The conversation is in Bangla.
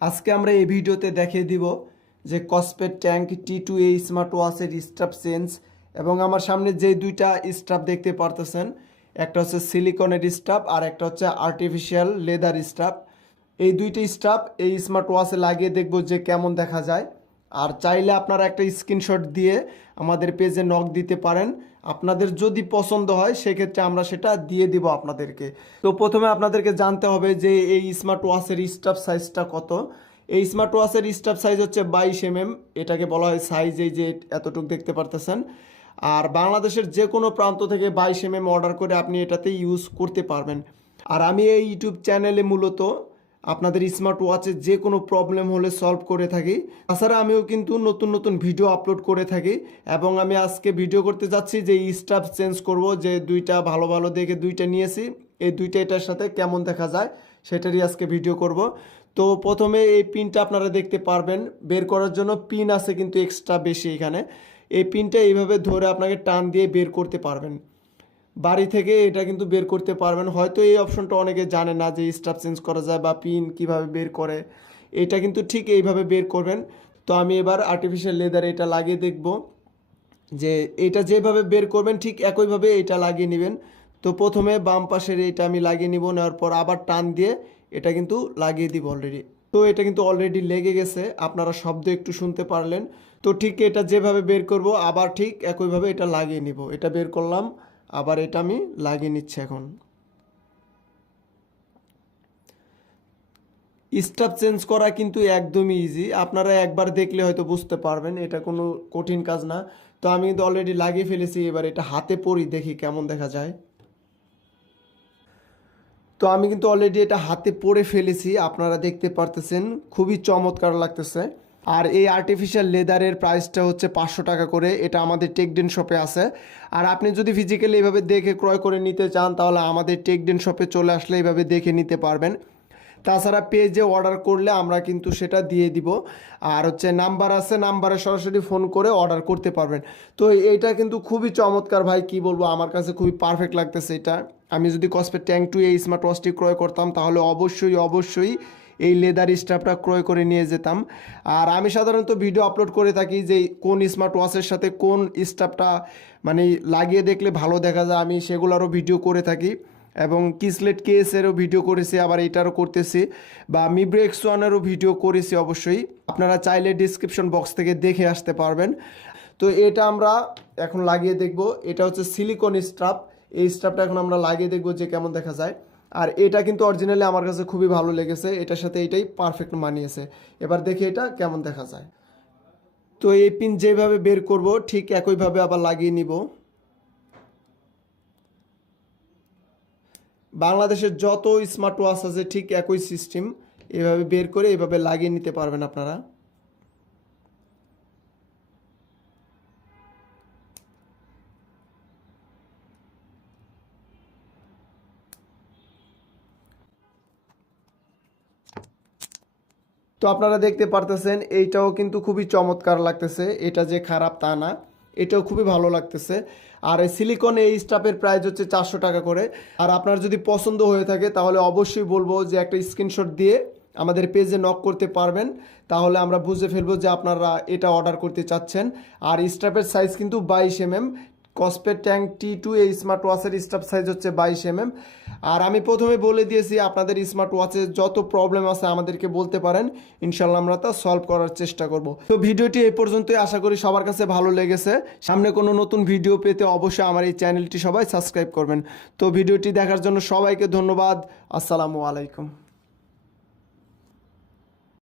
আজকে আমরা এই ভিডিওতে দেখিয়ে দিব যে কসপেট ট্যাঙ্ক টি টু এ স্মার্ট ওয়াচের স্টাফ চেঞ্জ এবং আমার সামনে যে দুইটা স্টাফ দেখতে পারতেছেন, একটা হচ্ছে সিলিকনের স্টাফ আর একটা হচ্ছে আর্টিফিশিয়াল লেদার স্টাফ। এই দুইটি স্টাফ এই স্মার্ট ওয়াচে লাগিয়ে দেখব যে কেমন দেখা যায়। আর চাইলে আপনারা একটা স্ক্রিনশট দিয়ে আমাদের পেজে নক দিতে পারেন। আপনাদের যদি পছন্দ হয়, সেক্ষেত্রে আমরা সেটা দিয়ে দিব আপনাদেরকে। তো প্রথমে আপনাদেরকে জানতে হবে যে এই স্মার্ট ওয়াচের স্টাফ সাইজটা কত। এই স্মার্ট ওয়াচের স্টাফ সাইজ হচ্ছে বাইশ এম এটাকে বলা হয় সাইজ এই যে এতটুকু দেখতে পারতেছেন। আর বাংলাদেশের যে কোনো প্রান্ত থেকে বাইশ এম অর্ডার করে আপনি এটাতে ইউজ করতে পারবেন। আর আমি এই ইউটিউব চ্যানেলে মূলত আপনাদের স্মার্ট ওয়াচের যে কোনো প্রবলেম হলে সলভ করে থাকি। তাছাড়া আমিও কিন্তু নতুন নতুন ভিডিও আপলোড করে থাকি এবং আমি আজকে ভিডিও করতে যাচ্ছি যে স্টাফ চেঞ্জ করব, যে দুইটা ভালো ভালো দেখে দুইটা নিয়েছি। এই দুইটা এটার সাথে কেমন দেখা যায় সেটারই আজকে ভিডিও করব। তো প্রথমে এই পিনটা আপনারা দেখতে পারবেন। বের করার জন্য পিন আছে কিন্তু এক্সট্রা বেশি এখানে। এই পিনটা এইভাবে ধরে আপনাকে টান দিয়ে বের করতে পারবেন। বাড়ি থেকে এটা কিন্তু বের করতে পারবেন। হয়তো এই অপশনটা অনেকে জানে না যে স্টাফ চেঞ্জ করা যায় বা পিন কীভাবে বের করে। এটা কিন্তু ঠিক এইভাবে বের করবেন। তো আমি এবার আর্টিফিশিয়াল লেদার এটা লাগিয়ে দেখব যে এটা যেভাবে বের করবেন, ঠিক একইভাবে এটা লাগিয়ে নেবেন। তো প্রথমে বাম পাশের এটা আমি লাগিয়ে নিব, নেওয়ার পর আবার টান দিয়ে এটা কিন্তু লাগিয়ে দিব অলরেডি তো এটা কিন্তু অলরেডি লেগে গেছে, আপনারা শব্দ একটু শুনতে পারলেন। তো ঠিক এটা যেভাবে বের করব, আবার ঠিক একইভাবে এটা লাগিয়ে নিব। এটা বের করলাম। আবার এটা আমি লাগিয়ে নিচ্ছি এখন। স্টাফ চেঞ্জ করা কিন্তু একদমই ইজি আপনারা একবার দেখলে হয়তো বুঝতে পারবেন, এটা কোনো কঠিন কাজ না। তো আমি কিন্তু অলরেডি লাগিয়ে ফেলেছি, এবার এটা হাতে পরি, দেখি কেমন দেখা যায়। তো আমি কিন্তু অলরেডি এটা হাতে পরে ফেলেছি, আপনারা দেখতে পারতেছেন, খুবই চমৎকার লাগতেছে। আর এই আর্টিফিশিয়াল লেদারের প্রাইসটা হচ্ছে পাঁচশো টাকা করে, এটা আমাদের টেকডেন শপে আছে। আর আপনি যদি ফিজিক্যালি এভাবে দেখে ক্রয় করে নিতে চান, তাহলে আমাদের টেকডেন শপে চলে আসলে এইভাবে দেখে নিতে পারবেন। তাছাড়া পেজে অর্ডার করলে আমরা কিন্তু সেটা দিয়ে দিব। আর হচ্ছে নাম্বার আছে নাম্বারে সরাসরি ফোন করে অর্ডার করতে পারবেন। তো এইটা কিন্তু খুবই চমৎকার ভাই, কি বলব, আমার কাছে খুবই পারফেক্ট লাগতেছে এটা। আমি যদি কসপেট ট্যাঙ্ক টু এই স্মার্ট ওয়াচটি ক্রয় করতাম, তাহলে অবশ্যই অবশ্যই এই লেদার স্টাফটা ক্রয় করে নিয়ে যেতাম। আর আমি সাধারণত ভিডিও আপলোড করে থাকি যে কোন স্মার্ট ওয়াচের সাথে কোন স্টাফটা মানে লাগিয়ে দেখলে ভালো দেখা যায়, আমি সেগুলোরও ভিডিও করে থাকি। এবং কিসলেট কেসেরও ভিডিও করেছি, আবার এটারও করতেছি। বা মিব্রেক্স ওয়ানেরও ভিডিও করেছি অবশ্যই। আপনারা চাইলে ডিসক্রিপশন বক্স থেকে দেখে আসতে পারবেন। তো এটা আমরা এখন লাগিয়ে দেখব। এটা হচ্ছে সিলিকন স্ট্রাপ এই স্ট্রাপটা এখন আমরা লাগিয়ে দেখব যে কেমন দেখা যায়। আর এটা কিন্তু অরিজিনালি আমার কাছে খুবই ভালো লেগেছে। এটার সাথে এটাই পারফেক্ট মানিয়েছে। এবার দেখি এটা কেমন দেখা যায়। তো এই পিন যেভাবে বের করব, ঠিক একইভাবে আবার লাগিয়ে নিব। বাংলাদেশের যত স্মার্ট ওয়াচ আছে, ঠিক একই সিস্টেম এভাবে বের করে এভাবে লাগিয়ে নিতে পারবেন আপনারা। তো আপনারা দেখতে পারতেছেন, এইটাও কিন্তু খুবই চমৎকার লাগতেছে। এটা যে খারাপ তা না, এটাও খুবই ভালো লাগতেছে। আর এই সিলিকন এই স্টাফের প্রাইস হচ্ছে চারশো টাকা করে। আর আপনার যদি পছন্দ হয়ে থাকে, তাহলে অবশ্যই বলব যে একটা স্ক্রিনশট দিয়ে আমাদের পেজে নক করতে পারবেন। তাহলে আমরা বুঝে ফেলব যে আপনারা এটা অর্ডার করতে চাচ্ছেন। আর স্টাফের সাইজ কিন্তু বাইশ MM Kospet tank T two এই স্মার্ট ওয়াচের স্টাফ সাইজ হচ্ছে বাইশ এমএম আর আমি প্রথমে বলে দিয়েছি, আপনাদের স্মার্ট ওয়াচে যত প্রবলেম আছে আমাদেরকে বলতে পারেন, ইনশাল্লাহ আমরা তা সলভ করার চেষ্টা করব। তো ভিডিওটি এই পর্যন্তই, আশা করি সবার কাছে ভালো লেগেছে। সামনে কোনো নতুন ভিডিও পেতে অবশ্যই আমার এই চ্যানেলটি সবাই সাবস্ক্রাইব করবেন। তো ভিডিওটি দেখার জন্য সবাইকে ধন্যবাদ, আসসালামু আলাইকুম।